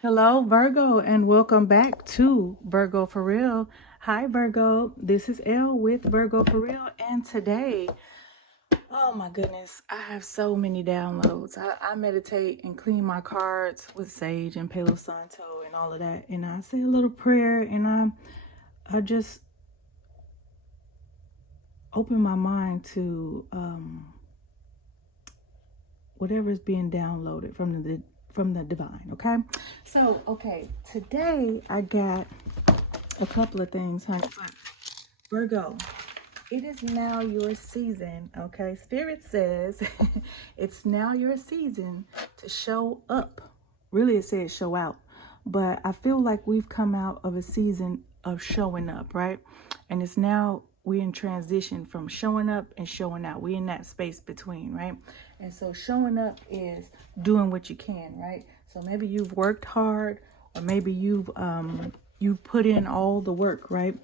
Hello, Virgo, and welcome back to Virgo for Real. Hi, Virgo. This is Elle with Virgo for Real, and today, oh my goodness, I have so many downloads. I meditate and clean my cards with sage and Palo Santo and all of that, and I say a little prayer, and I just open my mind to whatever is being downloaded from the divine. Okay, today I got a couple of things, honey. But Virgo, it is now your season. Okay, Spirit says it's now your season to show up. Really, it says show out, but I feel like we've come out of a season of showing up, right? And it's now we're in transition from showing up and showing out. We're in that space between, right? And so showing up is doing what you can, right? So maybe you've worked hard, or maybe you've put in all the work, right?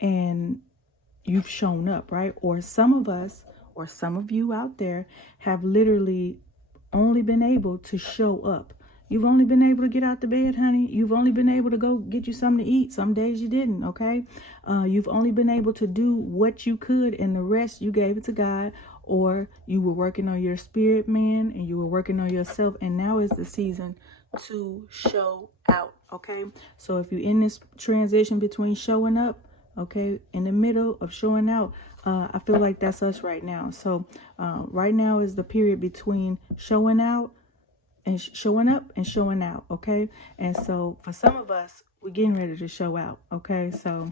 And you've shown up, right? Or some of us, or some of you out there have literally only been able to show up. You've only been able to get out the bed, honey. You've only been able to go get you something to eat. Some days you didn't, okay? You've only been able to do what you could, and the rest you gave it to God, or you were working on your spirit, man, and you were working on yourself, and now is the season to show out, okay? So if you're in this transition between showing up, okay, in the middle of showing out, I feel like that's us right now. So right now is the period between showing out and showing up and showing out, okay? And so for some of us, we're getting ready to show out, okay? So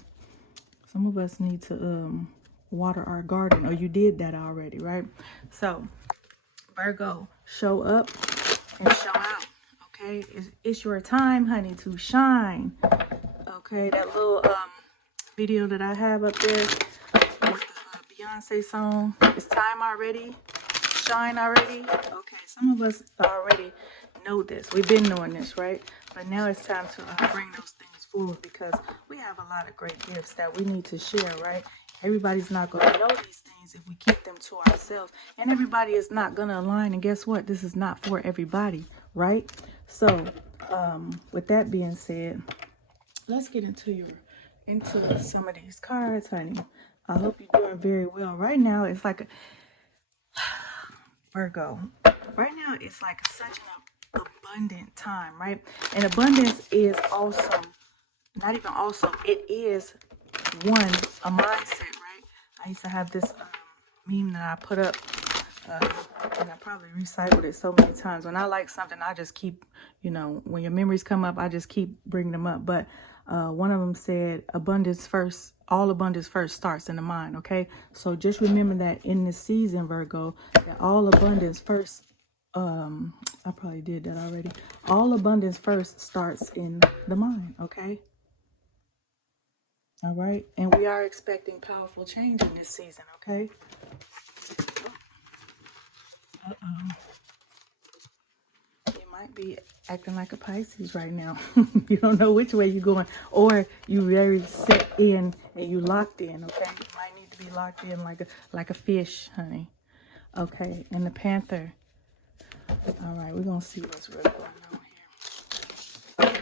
some of us need to water our garden, or you did that already, right? So Virgo, show up and show out, okay? It's your time, honey, to shine, okay? That little video that I have up there with the Beyonce song, it's time already, shine already. Okay, some of us already know this. We've been knowing this, right? But now it's time to bring those things forward, because we have a lot of great gifts that we need to share, right? Everybody's not going to know these things if we keep them to ourselves. And everybody is not going to align. And guess what? This is not for everybody, right? So with that being said, let's get into some of these cards, honey. I hope you're doing very well. Right now, it's like Virgo. Right now, it's like such an abundant time, right? And abundance is also, not even also, it is a mindset, right? I used to have this meme that I put up, and I probably recycled it so many times. When I like something, I just keep, when your memories come up, I just keep bringing them up. But one of them said, abundance first, all abundance first starts in the mind, okay? So just remember that in this season, Virgo, that all abundance first, I probably did that already. All abundance first starts in the mind, okay? All right? And we are expecting powerful change in this season, okay? Uh-oh. Might be acting like a Pisces right now. You don't know which way you're going, or you very set in and you locked in, okay? You might need to be locked in like a fish, honey. Okay, and the Panther. All right, we're gonna see what's really going on here.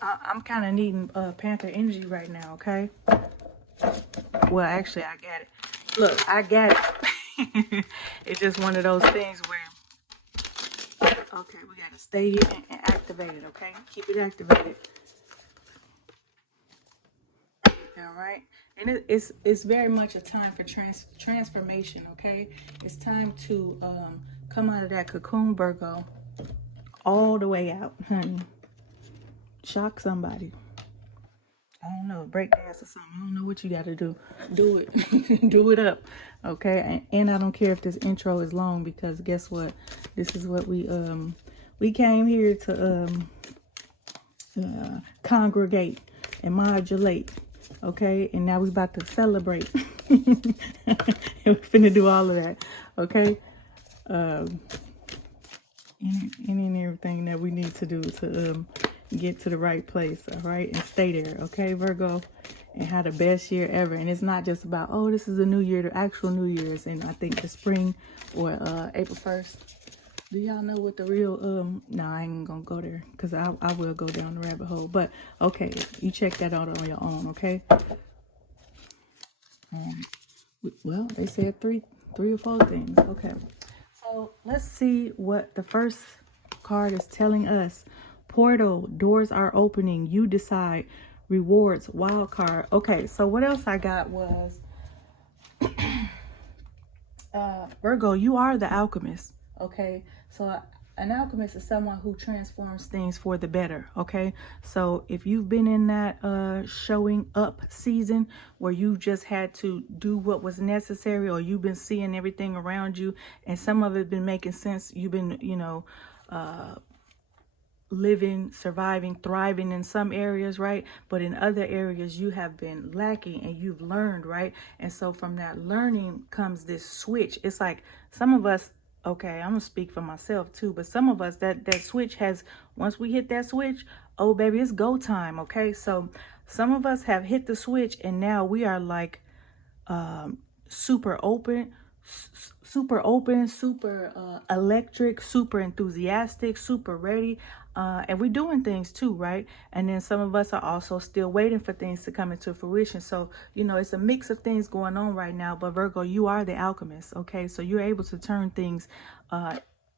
I'm kind of needing Panther energy right now, okay? Well, actually, I got it. Look, I got it. It's just one of those things where, okay, we got to stay in and activate it, okay? Keep it activated. All right? And it's very much a time for transformation, okay? It's time to come out of that cocoon, Virgo, all the way out, honey. Shock somebody. I don't know, break dance or something. I don't know what you got to do. Do it. Do it up, okay? And I don't care if this intro is long, because guess what? This is what we came here to congregate and modulate, okay? And now we about to celebrate. And we're finna do all of that, okay? And everything that we need to do to get to the right place, all right? And stay there, okay, Virgo? And have the best year ever. And it's not just about, oh, this is a new year. The actual New Year's, and I think the spring, or April 1st. Do y'all know what the real, no, I ain't gonna go there because I will go down the rabbit hole. But okay, you check that out on your own, okay? Well, they said three or four things. Okay. So let's see what the first card is telling us. Portal, doors are opening. You decide. Rewards, wild card. Okay, so what else I got was Virgo, you are the alchemist. Okay, so an alchemist is someone who transforms things for the better. Okay, so if you've been in that showing up season where you just had to do what was necessary, or you've been seeing everything around you and some of it been making sense, you've been, you know, living, surviving, thriving in some areas, right? But in other areas you have been lacking and you've learned, right? And so from that learning comes this switch. It's like some of us, okay, I'm gonna speak for myself too, but some of us, that switch has, once we hit that switch, oh baby, it's go time. Okay, so some of us have hit the switch and now we are like super open, super electric, super enthusiastic, super ready. And we're doing things too, right? And then some of us are also still waiting for things to come into fruition. So, you know, it's a mix of things going on right now. But Virgo, you are the alchemist, okay? So you're able to turn things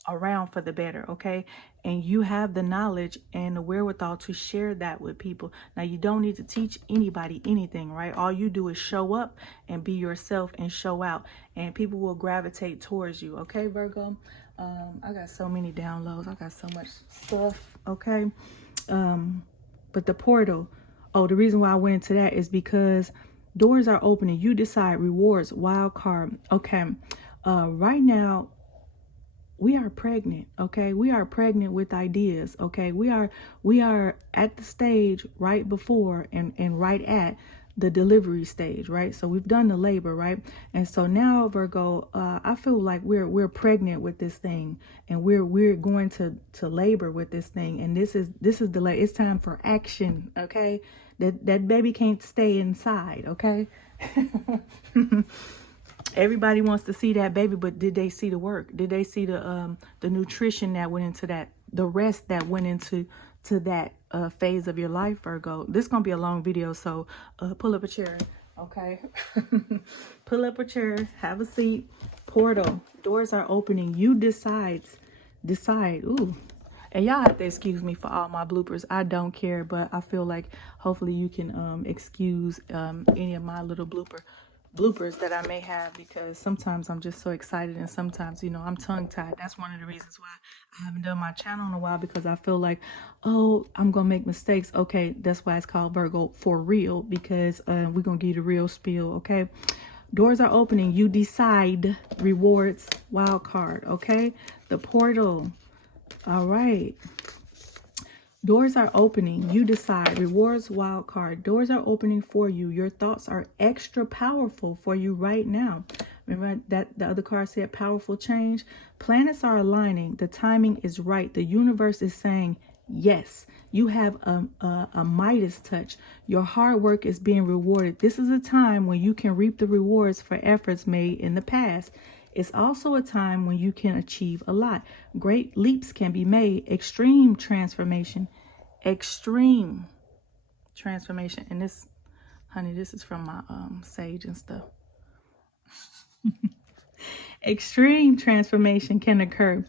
around for the better, okay? And you have the knowledge and the wherewithal to share that with people. Now, you don't need to teach anybody anything, right? All you do is show up and be yourself and show out, and people will gravitate towards you, okay, Virgo? I got so many downloads. I got so much stuff, okay? But the portal, oh, the reason why I went into that is because doors are opening. You decide. Rewards, wild card. Okay. Right now, we are pregnant, okay? We are pregnant with ideas, okay? We are at the stage right before and right at the delivery stage, right? So we've done the labor, right? And so now, Virgo, I feel like we're pregnant with this thing, and we're going to labor with this thing, and this is the it's time for action, okay? That baby can't stay inside, okay? Everybody wants to see that baby, but did they see the work? Did they see the nutrition that went into that, the rest that went into that phase of your life, Virgo? This is gonna be a long video, so pull up a chair, okay? Pull up a chair, have a seat. Portal, doors are opening. You decide. Ooh, and y'all have to excuse me for all my bloopers. I don't care, but I feel like hopefully you can excuse any of my little bloopers that I may have, because sometimes I'm just so excited and sometimes, you know, I'm tongue-tied. That's one of the reasons why I haven't done my channel in a while, because I feel like, oh, I'm gonna make mistakes. Okay, that's why it's called Virgo for real, because we're gonna give you the real spiel, okay? Doors are opening. You decide. Rewards, wild card, okay? The portal. All right. Doors are opening. You decide. Rewards, wild card. Doors are opening for you. Your thoughts are extra powerful for you right now. Remember that the other card said powerful change? Planets are aligning. The timing is right. The universe is saying yes. You have a Midas touch. Your hard work is being rewarded. This is a time when you can reap the rewards for efforts made in the past. It's also a time when you can achieve a lot. Great leaps can be made. Extreme transformation. And this, honey, this is from my sage and stuff. Extreme transformation can occur.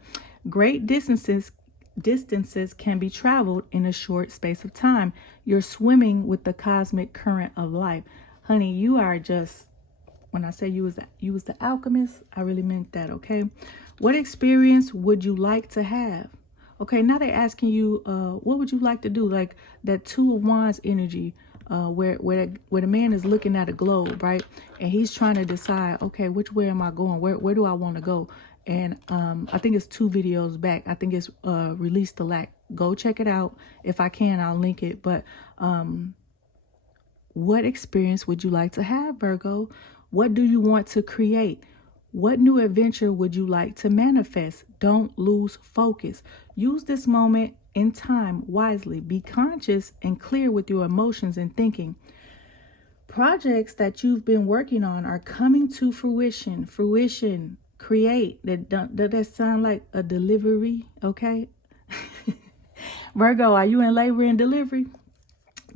Great distances can be traveled in a short space of time. You're swimming with the cosmic current of life. Honey, you are just, when I say you was the alchemist, I really meant that, okay? What experience would you like to have? Okay, now they're asking you, what would you like to do? Like that Two of Wands energy, where the man is looking at a globe, right? And he's trying to decide, okay, which way am I going? Where do I want to go? And I think it's 2 videos back. I think it's Release the Lack. Go check it out. If I can, I'll link it. But what experience would you like to have, Virgo? What do you want to create? What new adventure would you like to manifest? Don't lose focus. Use this moment in time wisely. Be conscious and clear with your emotions and thinking. Projects that you've been working on are coming to fruition. Create. Does that sound like a delivery? Okay. Virgo, are you in labor and delivery?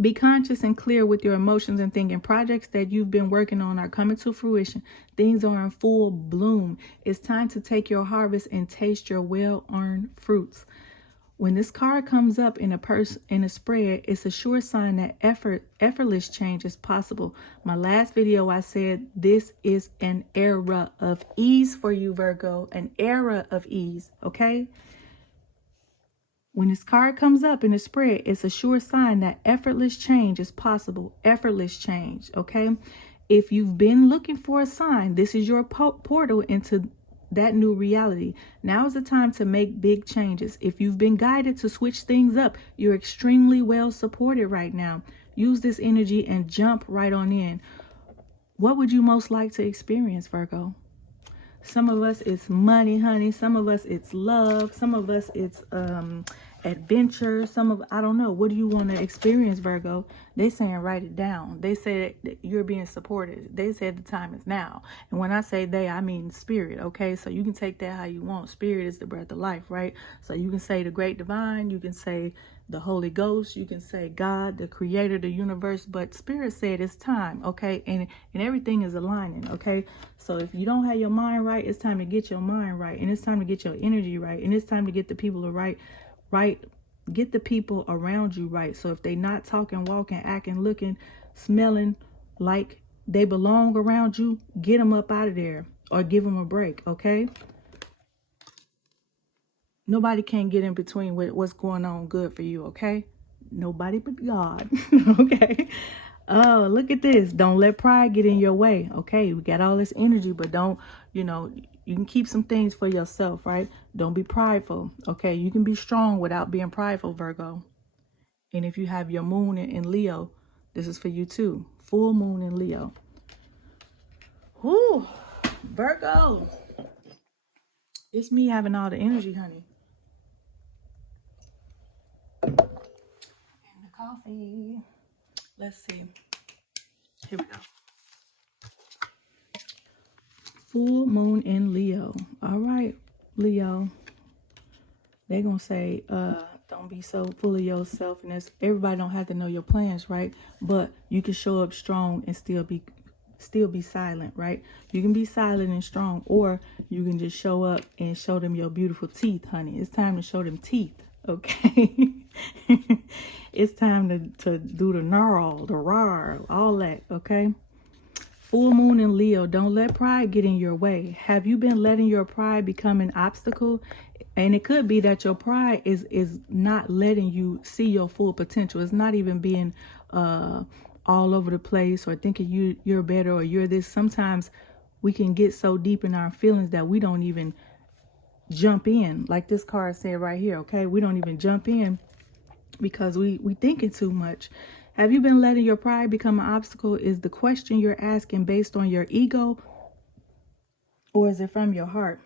Be conscious and clear with your emotions and thinking. Projects that you've been working on are coming to fruition. Things are in full bloom. It's time to take your harvest and taste your well-earned fruits. When this card comes up in a spread, it's a sure sign that effortless change is possible. My last video, I said this is an era of ease for you, Virgo. An era of ease, okay? When this card comes up in a spread, it's a sure sign that effortless change is possible. Effortless change, okay? If you've been looking for a sign, this is your portal into that new reality. Now is the time to make big changes. If you've been guided to switch things up, you're extremely well supported right now. Use this energy and jump right on in. What would you most like to experience, Virgo? Some of us it's money, honey. Some of us it's love. Some of us it's adventure. I don't know. What do you want to experience, Virgo? They saying write it down. They said that you're being supported. They said the time is now. And when I say they, I mean spirit, okay? So you can take that how you want. Spirit is the breath of life, right? So you can say the great divine. You can say the Holy Ghost. You can say God, the creator, the universe. But spirit said it's time, okay? And everything is aligning, okay? So if you don't have your mind right, it's time to get your mind right. And it's time to get your energy right. And it's time to get the people right. Get the people around you right. So if they not talking, walking, acting, looking, smelling like they belong around you, get them up out of there or give them a break, okay? Nobody can get in between with what's going on good for you, okay? Nobody but God, okay? Oh, look at this. Don't let pride get in your way, okay? We got all this energy, but don't, you can keep some things for yourself, right? Don't be prideful, okay? You can be strong without being prideful, Virgo. And if you have your moon in Leo, this is for you too. Full moon in Leo. Whoo, Virgo. It's me having all the energy, honey. And the coffee. Let's see. Here we go. Full moon in Leo. All right, Leo. They're going to say, don't be so full of yourself. And everybody don't have to know your plans, right? But you can show up strong and still be silent, right? You can be silent and strong, or you can just show up and show them your beautiful teeth, honey. It's time to show them teeth, okay? It's time to do the gnarl, the rar, all that, okay? Full moon in Leo. Don't let pride get in your way. Have you been letting your pride become an obstacle? And it could be that your pride is not letting you see your full potential. It's not even being all over the place or thinking you're better or you're this. Sometimes we can get so deep in our feelings that we don't even jump in. Like this card said right here, okay? We don't even jump in because we thinking too much. Have you been letting your pride become an obstacle? Is the question you're asking based on your ego, or is it from your heart?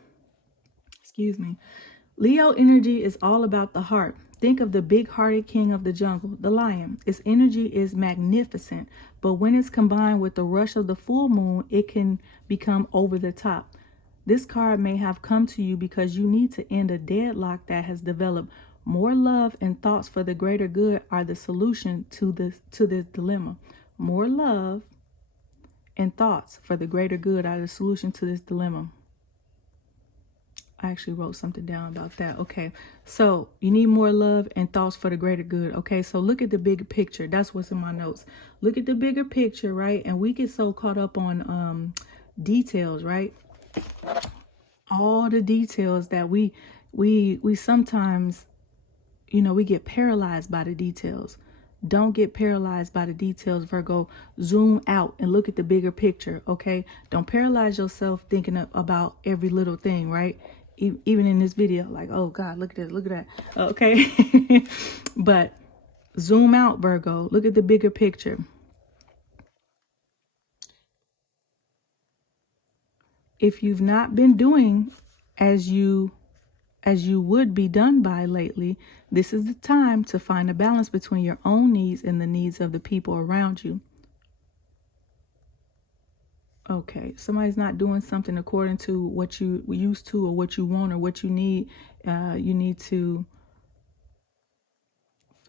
Excuse me. Leo energy is all about the heart. Think of the big-hearted king of the jungle, the lion. Its energy is magnificent, but when it's combined with the rush of the full moon, it can become over the top. This card may have come to you because you need to end a deadlock that has developed. More love and thoughts for the greater good are the solution to this dilemma. More love and thoughts for the greater good are the solution to this dilemma. I actually wrote something down about that. Okay, so you need more love and thoughts for the greater good. Okay, so look at the bigger picture. That's what's in my notes. Look at the bigger picture, right? And we get so caught up on details, right? All the details that we sometimes, we get paralyzed by the details. Don't get paralyzed by the details, Virgo. Zoom out and look at the bigger picture, okay? Don't paralyze yourself thinking about every little thing, right? Even in this video, like, oh God, look at this, look at that, okay? But zoom out, Virgo. Look at the bigger picture. If you've not been doing as you would be done by lately, this is the time to find a balance between your own needs and the needs of the people around you. Okay, somebody's not doing something according to what you used to or what you want or what you need to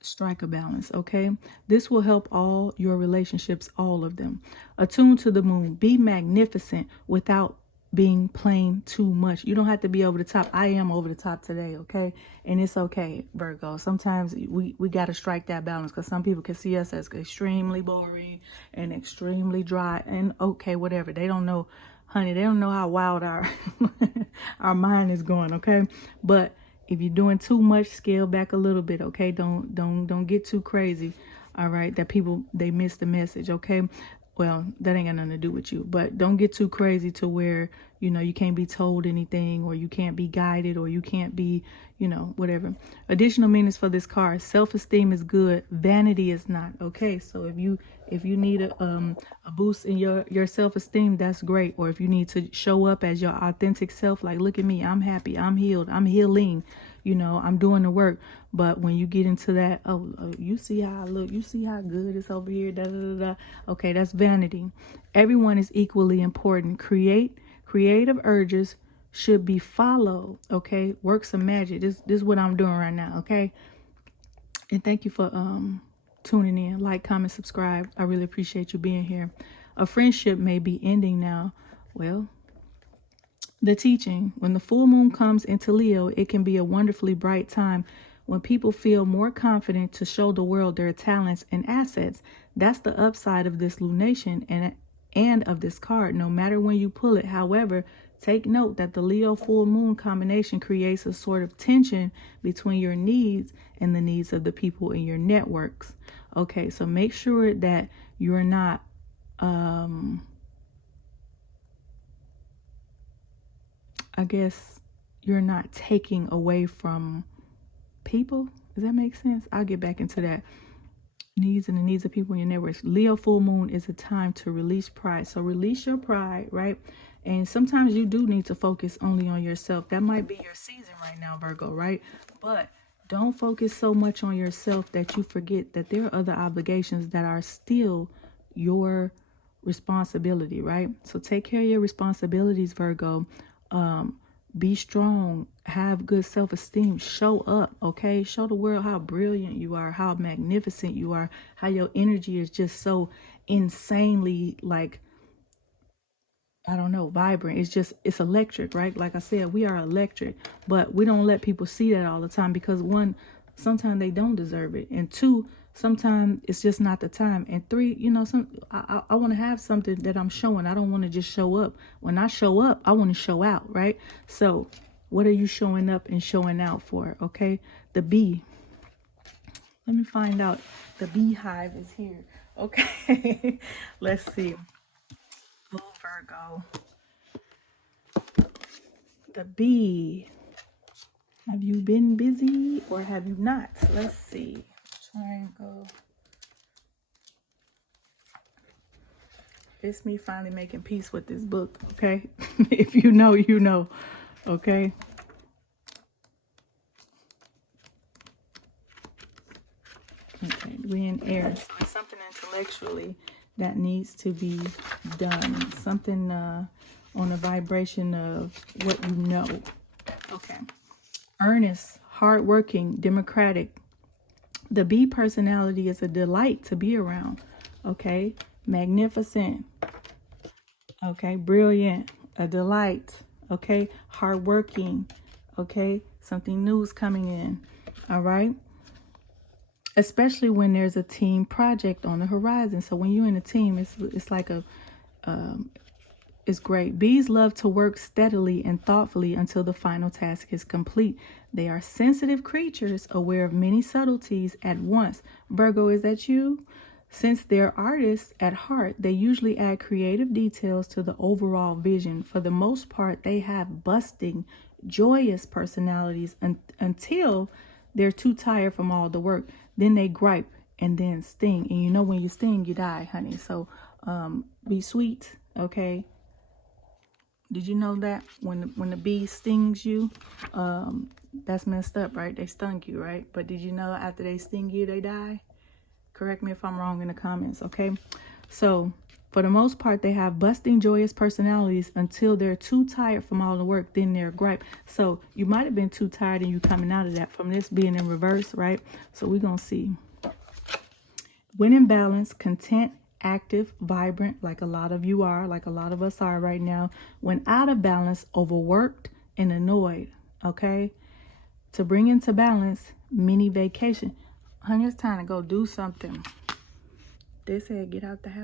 strike a balance. Okay, this will help all your relationships, all of them. Attune to the moon. Be magnificent without being plain too much. You don't have to be over the top. I am over the top today, okay? And it's okay, Virgo. Sometimes we got to strike that balance, because some people can see us as extremely boring and extremely dry, and okay, whatever. They don't know, honey, they don't know how wild our our mind is going, okay? But if you're doing too much, scale back a little bit, okay? Don't get too crazy. All right, that people, they miss the message, okay? Well, that ain't got nothing to do with you, but don't get too crazy to where, you can't be told anything, or you can't be guided, or you can't be, whatever. Additional meanings for this card: self-esteem is good, vanity is not. Okay, so if you need a boost in your self-esteem, that's great. Or if you need to show up as your authentic self, like, look at me, I'm happy, I'm healed, I'm healing, I'm doing the work. But when you get into that, oh, you see how I look, you see how good it's over here, da da da da. Okay, that's vanity. Everyone is equally important. Creative urges should be followed. Okay, works of magic. This is what I'm doing right now. Okay, and thank you for tuning in. Like, comment, subscribe. I really appreciate you being here. A friendship may be ending now. Well, the teaching: when the full moon comes into Leo, it can be a wonderfully bright time when people feel more confident to show the world their talents and assets. That's the upside of this lunation and of this card, no matter when you pull it. However, take note that the Leo full moon combination creates a sort of tension between your needs and the needs of the people in your networks. Okay, so make sure that you're not I guess you're not taking away from people. Does that make sense? I'll get back into that. Needs and the needs of people in your networks. Leo full moon is a time to release pride. So release your pride, right? And sometimes you do need to focus only on yourself. That might be your season right now, Virgo, right? But don't focus so much on yourself that you forget that there are other obligations that are still your responsibility, right? So take care of your responsibilities, Virgo. Be strong, have good self-esteem, show up, okay? Show the world how brilliant you are, how magnificent you are, how your energy is just so insanely, like, I don't know, vibrant. It's electric, right? Like I said, we are electric, but we don't let people see that all the time, because one, sometimes they don't deserve it, and two, sometimes it's just not the time, and three, I want to have something that I'm showing. I don't want to just show up. When I show up, I want to show out, right? So what are you showing up and showing out for? Okay, the bee. Let me find out. The beehive is here. Okay, let's see. Oh, Virgo. The bee. Have you been busy or have you not? Let's see. Triangle. It's me finally making peace with this book, okay? If you know, you know, okay? Okay, we in air. So it's something intellectually that needs to be done. Something on a vibration of what you know. Okay. Earnest, hardworking, democratic. The bee personality is a delight to be around. Okay. Magnificent. Okay. Brilliant. A delight. Okay. Hardworking. Okay. Something new is coming in. All right. Especially when there's a team project on the horizon. So when you're in a team, it's like it's great. Bees love to work steadily and thoughtfully until the final task is complete. They are sensitive creatures, aware of many subtleties at once. Virgo, is that you? Since they're artists at heart, they usually add creative details to the overall vision. For the most part, they have busting, joyous personalities until they're too tired from all the work. Then they gripe and then sting. And when you sting, you die, honey. So be sweet, okay? Did you know that when the bee stings you, that's messed up, right? They stung you, right? But did you know after they sting you, they die? Correct me if I'm wrong in the comments, okay? So for the most part, they have busting, joyous personalities until they're too tired from all the work. Then they're gripe. So you might have been too tired and you coming out of that from this being in reverse, right? So we're going to see. When in balance, content, active, vibrant, like a lot of you are, like a lot of us are right now. When out of balance, overworked and annoyed, okay? To bring into balance, mini vacation. Honey, it's time to go do something. They said get out the house.